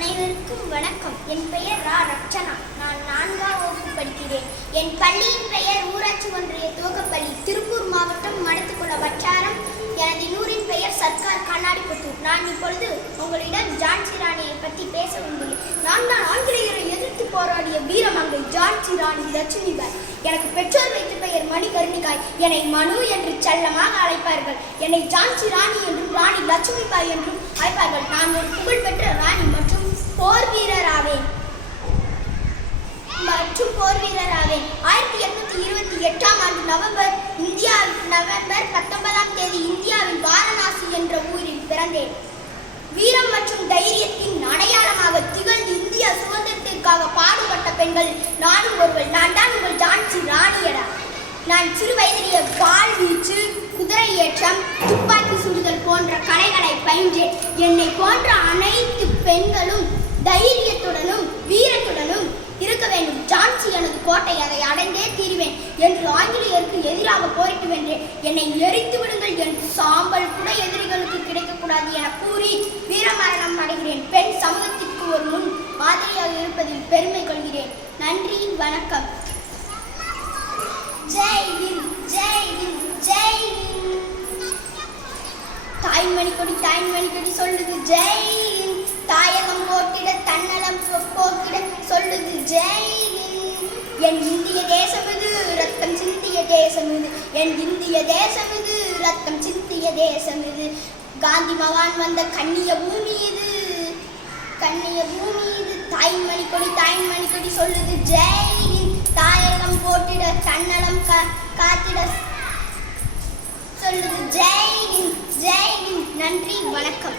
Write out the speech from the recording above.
அனைவருக்கும் வணக்கம். என் பெயர் ரா ரட்சனா. நான் 4ஆம் வகுப்பு படிக்கிறேன். என் பள்ளியின் பெயர் ஊராட்சி ஒன்றிய துவக்கப்பள்ளி, திருப்பூர் மாவட்டம், மடத்துக்குள வட்டாரம். எனது ஊரின் பெயர் சர்க்கார் கண்ணாடிப்புத்தூர். நான் இப்பொழுது உங்களிடம் ஜான்சி ராணியை பற்றி பேச வந்துள்ளேன். நான் தான் ஆங்கிலேயரை எதிர்த்து போராடிய வீரமங்கை ஜான்சி ராணி லட்சுமிபாய். எனக்கு பெற்றோர் வைத்த பெயர் மணிகர்ணிகாய். என்னை மனு என்று செல்லமாக அழைப்பார்கள். என்னை ஜான்சி ராணி என்றும் ராணி லட்சுமிபாய் என்றும் அழைப்பார்கள். நான் ஒரு புகழ்பெற்ற ராணி மற்றும் போர் வீரராவேன். 1828ஆம் ஆண்டு நவம்பர் 19ஆம் தேதி இந்தியாவின் வாரணாசி என்ற ஊரில் பிறந்தேன். வீரம் மற்றும் தைரியத்தின் அடையாளமாக திகழ்ந்து இந்திய சுதந்திரத்திற்காக பாடுபட்ட பெண்கள் நானும் ஒருவள். நான் தான் உங்கள் ஜான்சி ராணியடா. நான் சிறு வயதிலேயே வாள் வீச்சு, குதிரை ஏற்றம், துப்பாக்கி சுடுதல் போன்ற கலைகளை பயின்றேன். என்னை போன்ற அனைத்து பெண்களும் தைரியத்துடனும் வீரத்துடனும் இருக்க வேண்டும். ஜான்சி எனது கோட்டை, அதை அடைந்தே தீருவேன் என்று ஆங்கிலேயருக்கு எதிராக போரிட்டு வென்றேன். என்னை எரித்து விடுங்கள் என்று சாம்பல் கூட எதிரிகளுக்கு கிடைக்கக்கூடாது என கூறி வீரமரணம் அடைகிறேன். பெண் சமூகத்திற்கு ஒரு முன் மாதிரியாக இருப்பதில் பெருமை கொள்கிறேன். நன்றி, வணக்கம். ஜெய் ஹிந்த், ஜெய் ஹிந்த், ஜெய் ஹிந்த். தாய்மணி கொடி சொல்லுது ஜெய் ஹிந்த். தாயகம் போட்டிட தன்னலம் போக்கிட சொல்லுது ஜெய் ஹிந்த். என் இந்திய தேசம் இது, ரத்தம் சிந்திய தேசம் இது. என் இந்திய தேசம் இது, ரத்தம் சிந்திய தேசம் இது. காந்தி மகான் வந்த கண்ணிய பூமி இது, கண்ணிய பூமி இது. தாய்மணி கொடி சொல்லுது ஜெய் ஹிந்த். தாயகம் போட்டிட தன்னலம் காத்திட சொல்லுது ஜெய் ஹிந்த், ஜெய் ஹிந்த். நன்றி, வணக்கம்.